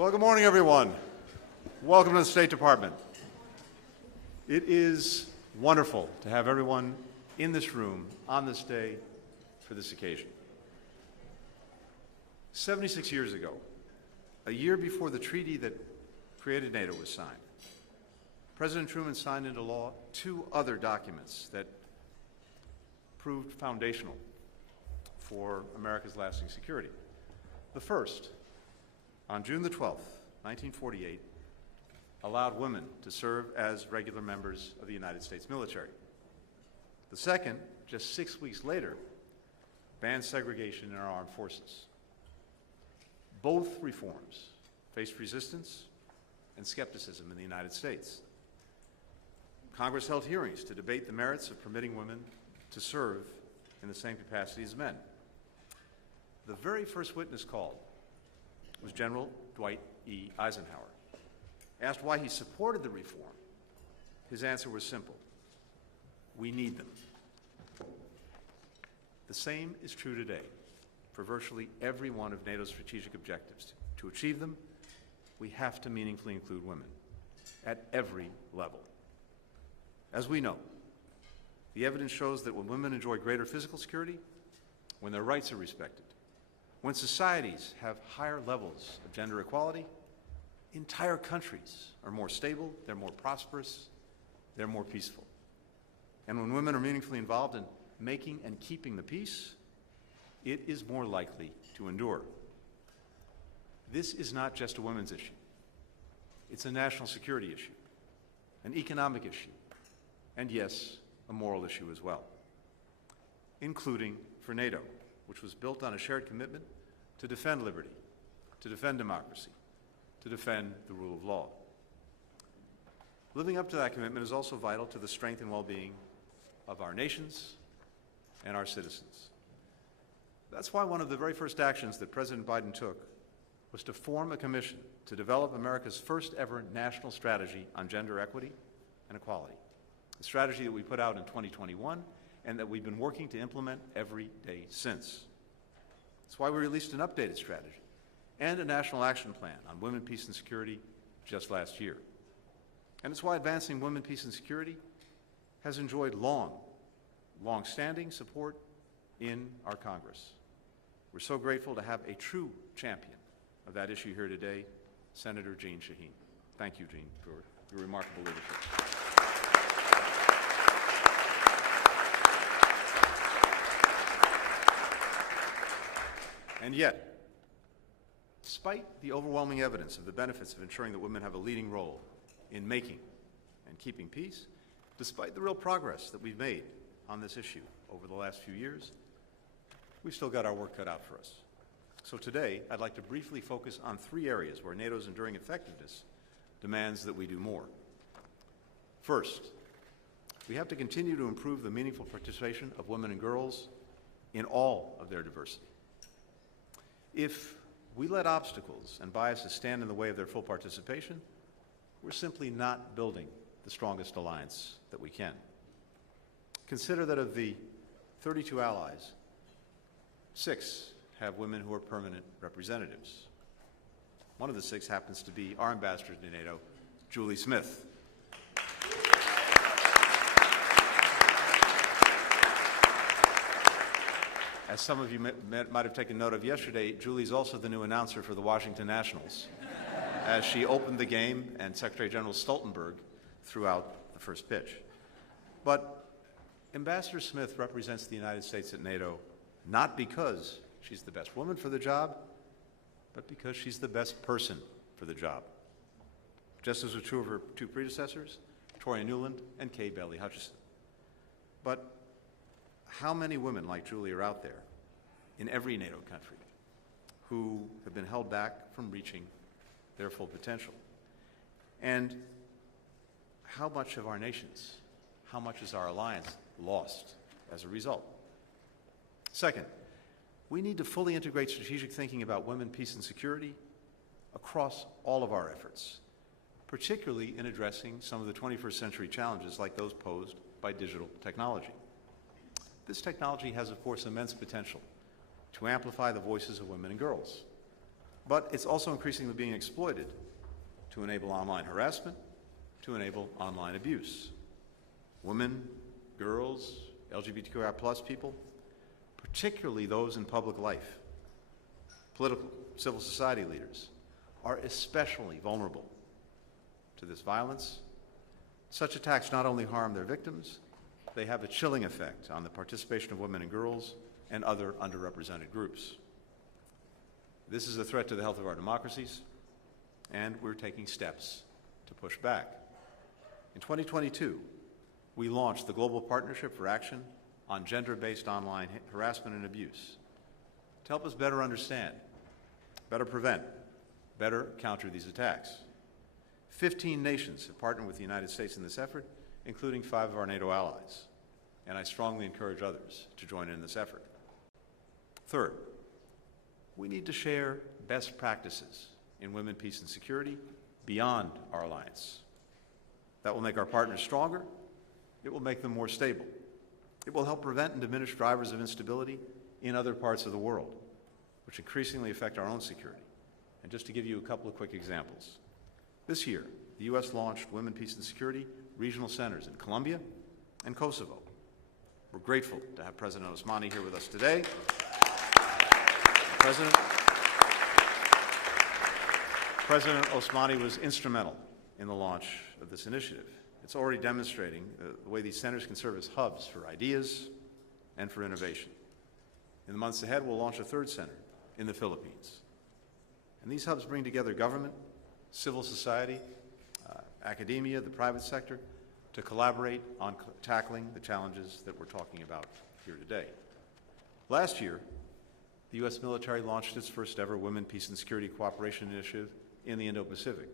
Well, good morning, everyone. Welcome to the State Department. It is wonderful to have everyone in this room on this day for this occasion. 76 years ago, a year before the treaty that created NATO was signed, President Truman signed into law two other documents that proved foundational for America's lasting security. The first, on June the 12th, 1948, allowed women to serve as regular members of the United States military. The second, just 6 weeks later, banned segregation in our armed forces. Both reforms faced resistance and skepticism in the United States. Congress held hearings to debate the merits of permitting women to serve in the same capacity as men. The very first witness called was General Dwight E. Eisenhower. Asked why he supported the reform, his answer was simple: we need them. The same is true today for virtually every one of NATO's strategic objectives. To achieve them, we have to meaningfully include women at every level. As we know, the evidence shows that when women enjoy greater physical security, when their rights are respected, when societies have higher levels of gender equality, entire countries are more stable, they're more prosperous, they're more peaceful. And when women are meaningfully involved in making and keeping the peace, it is more likely to endure. This is not just a women's issue. It's a national security issue, an economic issue, and yes, a moral issue as well, including for NATO, which was built on a shared commitment to defend liberty, to defend democracy, to defend the rule of law. Living up to that commitment is also vital to the strength and well-being of our nations and our citizens. That's why one of the very first actions that President Biden took was to form a commission to develop America's first ever national strategy on gender equity and equality, a strategy that we put out in 2021 and that we've been working to implement every day since. That's why we released an updated strategy and a national action plan on women, peace, and security just last year. And it's why advancing women, peace, and security has enjoyed long-standing support in our Congress. We're so grateful to have a true champion of that issue here today, Senator Jeanne Shaheen. Thank you, Jeanne, for your remarkable leadership. And yet, despite the overwhelming evidence of the benefits of ensuring that women have a leading role in making and keeping peace, despite the real progress that we've made on this issue over the last few years, we've still got our work cut out for us. So today, I'd like to briefly focus on three areas where NATO's enduring effectiveness demands that we do more. First, we have to continue to improve the meaningful participation of women and girls in all of their diversity. If we let obstacles and biases stand in the way of their full participation, we're simply not building the strongest alliance that we can. Consider that of the 32 allies, 6 have women who are permanent representatives. One of the 6 happens to be our ambassador to NATO, Julie Smith. As some of you might have taken note of yesterday, Julie's also the new announcer for the Washington Nationals, as she opened the game and Secretary General Stoltenberg threw out the first pitch. But Ambassador Smith represents the United States at NATO not because she's the best woman for the job, but because she's the best person for the job. Just as was true of her two predecessors, Toria Nuland and Kay Bailey Hutchison. But how many women like Julie are out there in every NATO country who have been held back from reaching their full potential? And how much of our nations, how much is our alliance lost as a result? Second, we need to fully integrate strategic thinking about women, peace, and security across all of our efforts, particularly in addressing some of the 21st century challenges like those posed by digital technology. This technology has, of course, immense potential to amplify the voices of women and girls. but it's also increasingly being exploited to enable online harassment, to enable online abuse. Women, girls, LGBTQI+ people, particularly those in public life, political, civil society leaders, are especially vulnerable to this violence. Such attacks not only harm their victims, they have a chilling effect on the participation of women and girls and other underrepresented groups. This is a threat to the health of our democracies, and we're taking steps to push back. In 2022, we launched the Global Partnership for Action on Gender-Based Online Harassment and Abuse to help us better understand, better prevent, better counter these attacks. 15 nations have partnered with the United States in this effort, including 5 of our NATO allies, and I strongly encourage others to join in this effort. Third, we need to share best practices in women, peace, and security beyond our alliance. That will make our partners stronger. It will make them more stable. It will help prevent and diminish drivers of instability in other parts of the world, which increasingly affect our own security. And just to give you a couple of quick examples. This year, the U.S. launched Women, Peace, and Security regional centers in Colombia and Kosovo. We're grateful to have President Osmani here with us today. President Osmani was instrumental in the launch of this initiative. It's already demonstrating the way these centers can serve as hubs for ideas and for innovation. In the months ahead, we'll launch a third center in the Philippines. And these hubs bring together government, civil society, academia, the private sector, to collaborate on tackling the challenges that we're talking about here today. Last year, the U.S. military launched its first ever Women, Peace, and Security Cooperation Initiative in the Indo-Pacific.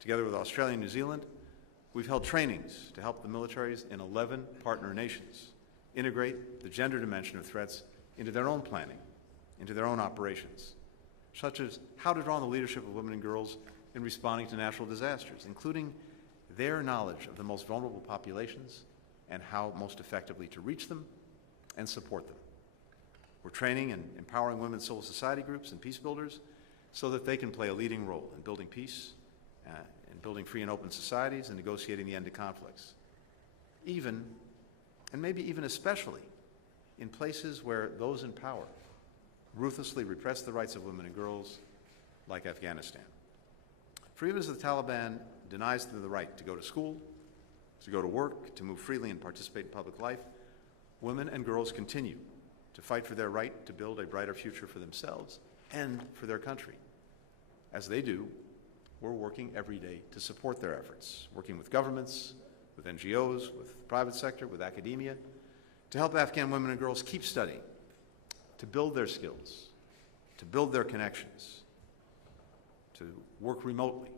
Together with Australia and New Zealand, we've held trainings to help the militaries in 11 partner nations integrate the gender dimension of threats into their own planning, into their own operations, such as how to draw on the leadership of women and girls in responding to natural disasters, including their knowledge of the most vulnerable populations and how most effectively to reach them and support them. We're training and empowering women's civil society groups and peace builders so that they can play a leading role in building peace, in building free and open societies, and negotiating the end to conflicts. Even, and maybe even especially, in places where those in power ruthlessly repress the rights of women and girls, like Afghanistan. For even as the Taliban denies them the right to go to school, to go to work, to move freely and participate in public life, women and girls continue to fight for their right to build a brighter future for themselves and for their country. As they do, we're working every day to support their efforts, working with governments, with NGOs, with the private sector, with academia, to help Afghan women and girls keep studying, to build their skills, to build their connections, to work remotely.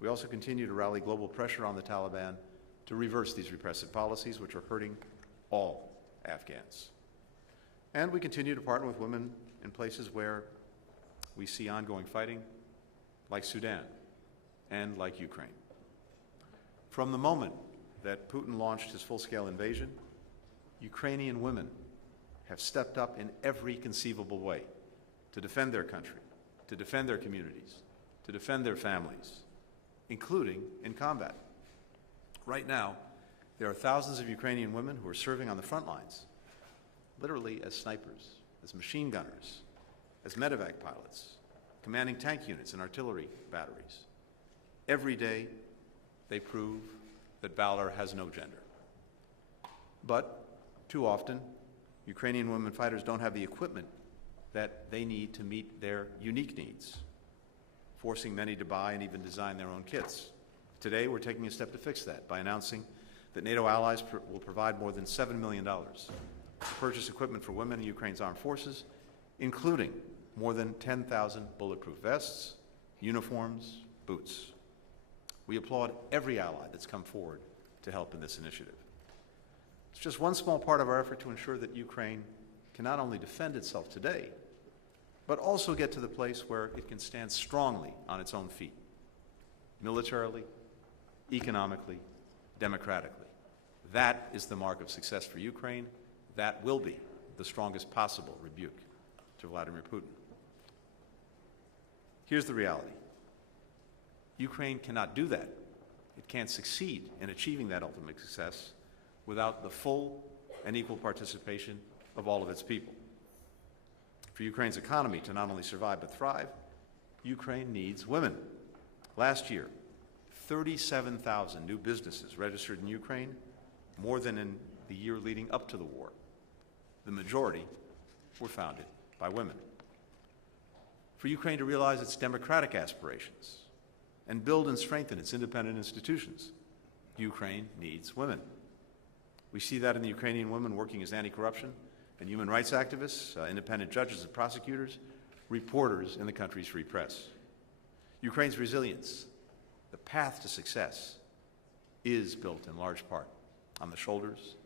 We also continue to rally global pressure on the Taliban to reverse these repressive policies, which are hurting all Afghans. And we continue to partner with women in places where we see ongoing fighting, like Sudan and like Ukraine. From the moment that Putin launched his full-scale invasion, Ukrainian women have stepped up in every conceivable way to defend their country, to defend their communities, to defend their families, including in combat. Right now, there are thousands of Ukrainian women who are serving on the front lines, literally as snipers, as machine gunners, as medevac pilots, commanding tank units and artillery batteries. Every day, they prove that valor has no gender. But too often, Ukrainian women fighters don't have the equipment that they need to meet their unique needs, forcing many to buy and even design their own kits. Today, we're taking a step to fix that by announcing that NATO allies will provide more than $7 million to purchase equipment for women in Ukraine's armed forces, including more than 10,000 bulletproof vests, uniforms, boots. We applaud every ally that's come forward to help in this initiative. It's just one small part of our effort to ensure that Ukraine can not only defend itself today, but also get to the place where it can stand strongly on its own feet, militarily, economically, democratically. That is the mark of success for Ukraine. That will be the strongest possible rebuke to Vladimir Putin. Here's the reality. Ukraine cannot do that. It can't succeed in achieving that ultimate success without the full and equal participation of all of its people. For Ukraine's economy to not only survive but thrive, Ukraine needs women. Last year, 37,000 new businesses registered in Ukraine, more than in the year leading up to the war. The majority were founded by women. For Ukraine to realize its democratic aspirations and build and strengthen its independent institutions, Ukraine needs women. We see that in the Ukrainian women working as anti-corruption and human rights activists, independent judges and prosecutors, reporters in the country's free press. Ukraine's resilience, the path to success, is built in large part on the shoulders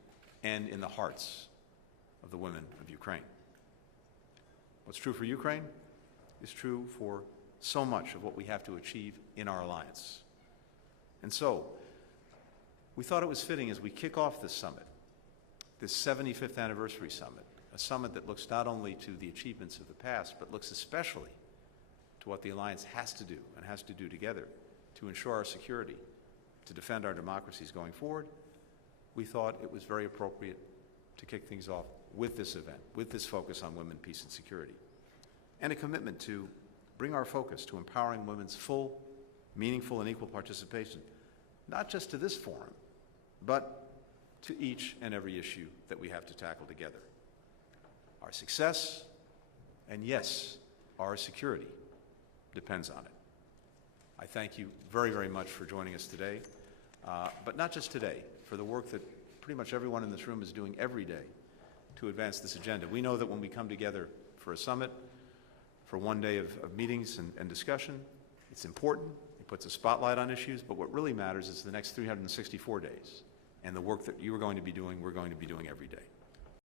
and in the hearts of the women of Ukraine. What's true for Ukraine is true for so much of what we have to achieve in our alliance. And so, we thought it was fitting as we kick off this summit, this 75th anniversary summit, a summit that looks not only to the achievements of the past, but looks especially to what the alliance has to do and has to do together to ensure our security, to defend our democracies going forward. We thought it was very appropriate to kick things off with this event, with this focus on women, peace, and security, and a commitment to bring our focus to empowering women's full, meaningful, and equal participation, not just to this forum, but to each and every issue that we have to tackle together. Our success, and yes, our security, depends on it. I thank you very, very much for joining us today, but not just today, for the work that pretty much everyone in this room is doing every day to advance this agenda. We know that when we come together for a summit, for one day of meetings and discussion, it's important. It puts a spotlight on issues, but what really matters is the next 364 days and the work that you are going to be doing, we're going to be doing every day.